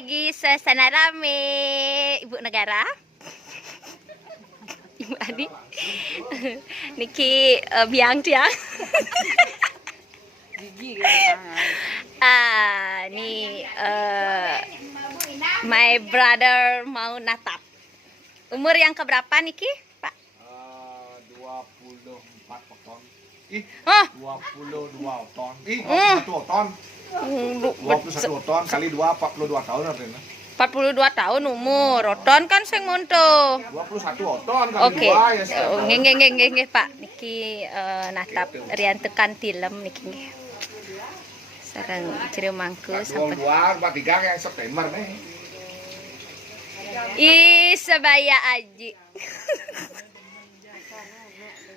lagi suasana rame. Ibu negara, Ibu Adi, Niki biang tiang. Nih my brother mau natap. Umur yang keberapa Niki, Pak? 24 ton. 22 ton. 21 ton. 21 ton kali 2 42 tahun artinya. 42 tahun umur. Roton kan sing monto. 21 ton kali 2 ya. Nggih Pak. Niki natap rian tekan tilem niki nggih. Sareng ciri mangku sampai 22 43 yang September nih. Sebaya aji.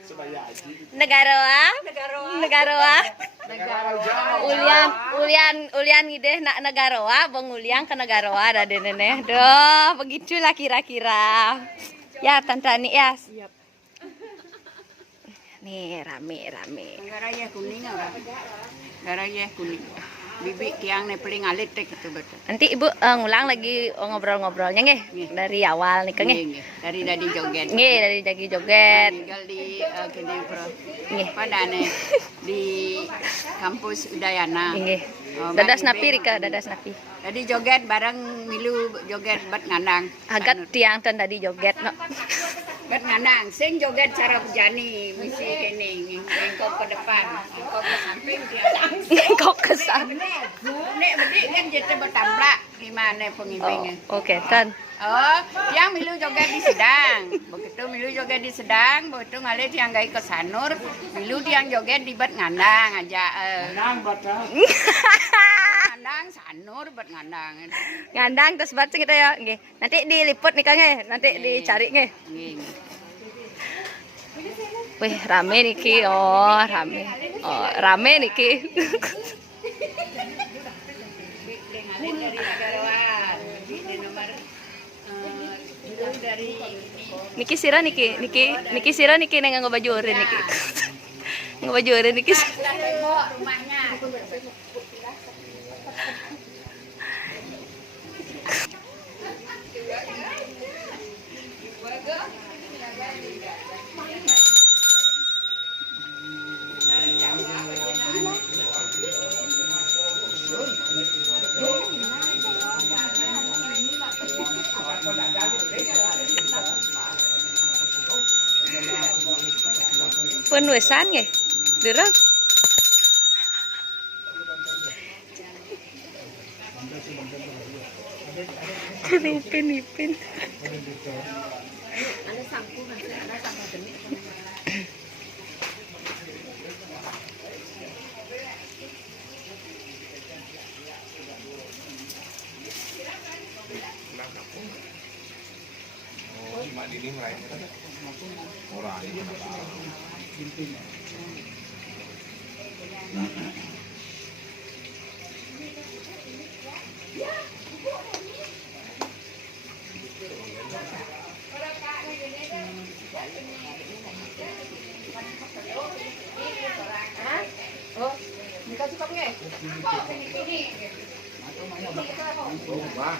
Sebaya aji. Negarawa. Ulian ngideh nak negarawa, bang uliang ke negarawa ada deneneh. Doh, begitulah kira-kira. Ya, Tante Ani ya. Nih rame. Garaya kuning apa? Garaya kuning. Bibi tiang nih paling alit teh gitu betul. Nanti Ibu ngulang lagi ngobrol-ngobrolnya nggih dari awal nih nggih. Dari joget. Nggih, dari jagi joget. Tinggal di kene pro. Nggih. Padane di kampus Udayana. Nggih. Dadas napi Rika, dadas napi. Tadi joget bareng milu joget bat ngandang. Agat tiang ten tadi joget no. Bat ngandang sing joget cara pejani misi kene engkau ke depan, engkau ke samping tiang. Kok kesan. Nek bedik kan jadi bertamblak gimana pengimbingnya. Oke, kan. Oh, yang milu joget di sedang. Begitu milu joget di sedang, begitu ngalir tiang gai ke sanur, milu tiang joget di bat ngandang aja. Nang batal. Ngandang sanur bat ngandang. Ngandang terus baca gitu ya. Nggih. Nanti diliput nih nggih, nanti dicari nggih. Nggih. Wih, rame niki. Oh, rame. Oh, rame niki. Dari Negarawan, di nomor dari Niki sira niki sira niki neng nggo baju oren niki. Nggo baju oren niki. rumahnya. Penulisan nggih. Dereng. Nipin. Ada sampo benih. Oh, Mak Dini meraih. Ora ini kenapa? Oh, dikasih kamu ya? Wah.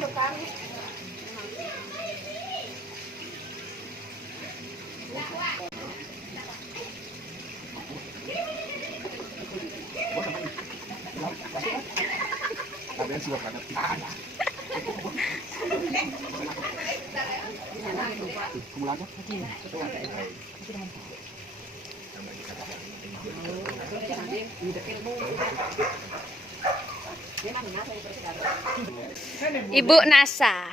Tukang. Kalian sudah pada ada. Ibu Nasa.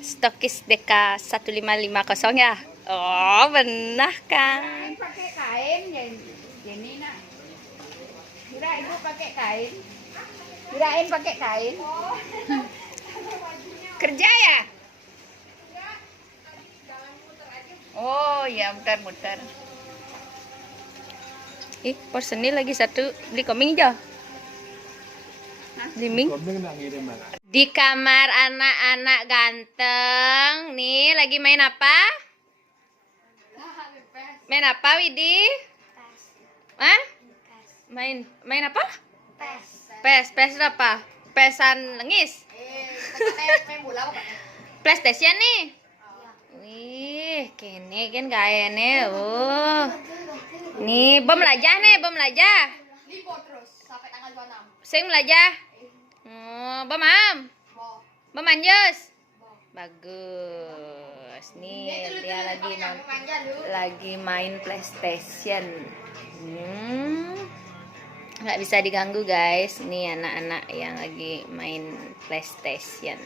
Stokis DK 1550 ya. Oh, benar kan. Pakai kain jadi nak. Kira ibu pakai kain. Kirain pakai kain. Kerja ya? Oh ya muter-muter. Ih, personil lagi satu beli koming aja. Liming. Di kamar anak-anak ganteng. Nih lagi main apa? Main apa Widi? Hah? Main apa? PES apa? PESan lengis. PlayStation nih. Wih, kene kan kayaknya. Oh. Nih, bom lajah nih, bom lajah. Libur terus sampai tanggal 26. Sing lajah. Oh, bom am. Bom anjus. Bagus. Nih, dia lagi main PlayStation. Nggak bisa diganggu guys. Ini anak-anak yang lagi main PlayStation.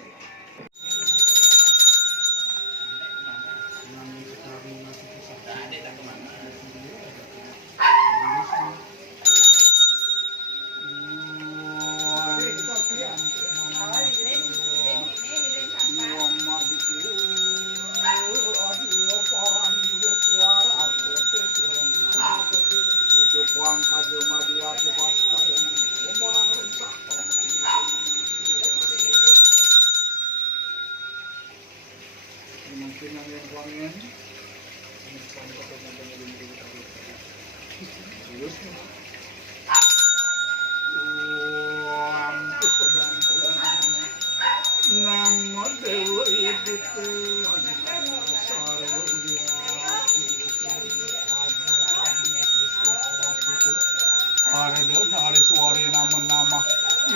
Ada suara nama-nama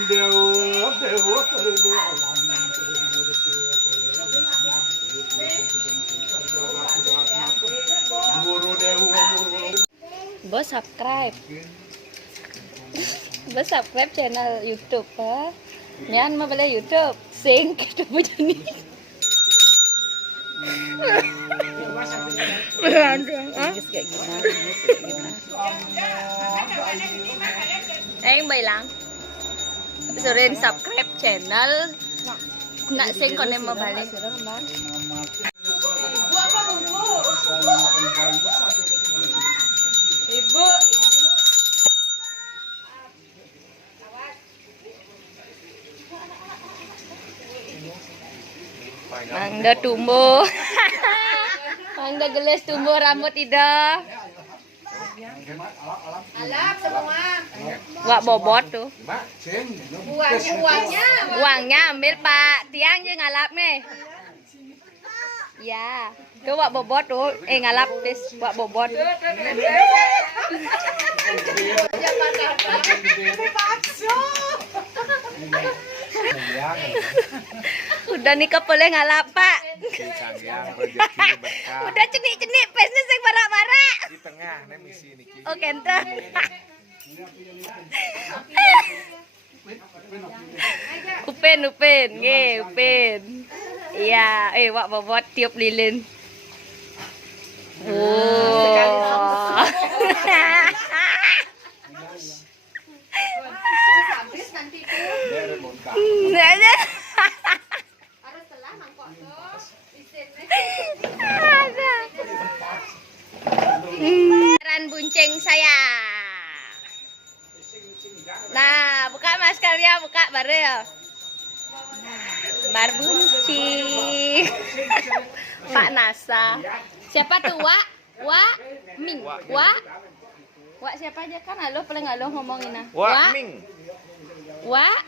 Dewa terdoa. Bos subscribe. Bos subscribe channel YouTube ya. Nyan mah bela YouTube. Sing ketemu jadi. Guys kayak gimana? Anh bày lang. Suruhin subscribe channel. Nak sing kon mau balik. Ibu. Mangga tumbuh. Mangga geles tumbuh rambut ida. Alap semua. Wak bobot tuh. Uangnya. Uangnya ambil Pak. Tiang je ngalap nih. Ya. Ke wak bobot tuh. Ngalap bis wak bobot. Udah nikah boleh ngalap Pak. Udah cenik-cenik pesnya sing barak-barak. Di tengah nih misi niki. Oh kentang. Upen, nge, upen. Iya, wak bobot tiup lilin. Oh. Habis nanti Dari bongkar. harus telah mangkok tuh. Ran bunceng saya. Nah, buka maskernya, buka baru ya. Bar buncing. Pak Nasa. Siapa tuh, Wak? Wak? Ming. Wak? Wak siapa aja kan? Halo, paling halo ngomongin ah. Wak Ming. Wak?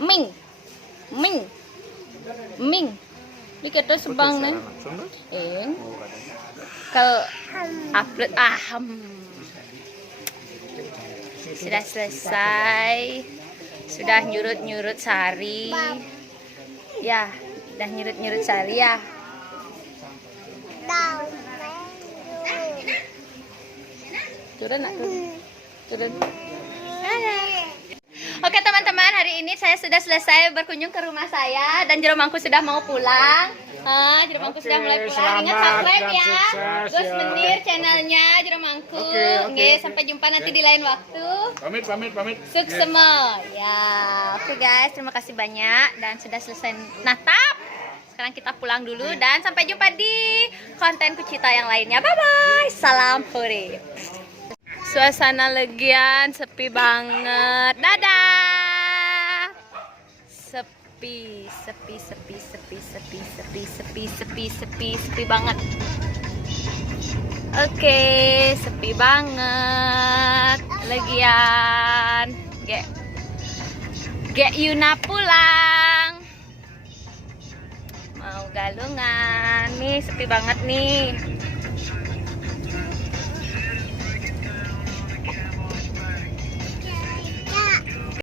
Ming. Ming. Ming. Ini kita sebang nih. Kalau upload sudah selesai. Sudah nyurut-nyurut sari. Ya, udah nyurut-nyurut sari ya. Turun nak turun. Oke teman-teman, hari ini saya sudah selesai berkunjung ke rumah saya dan Jeromangku sudah mau pulang. Jeromangku sudah mulai pulang. Ingat subscribe ya, Gus Menir channelnya Jeromangku. Oke, sampai jumpa nanti di lain waktu. Pamit. Suksema. Ya, oke guys, terima kasih banyak dan sudah selesai natap. Sekarang kita pulang dulu dan sampai jumpa di konten Kucita yang lainnya. Bye bye. Salam hore. Suasana legian, sepi banget. Dadah. Sepi banget. Oke, sepi banget. Lagian, Gek Yuna pulang. Mau galungan. Nih, sepi banget nih.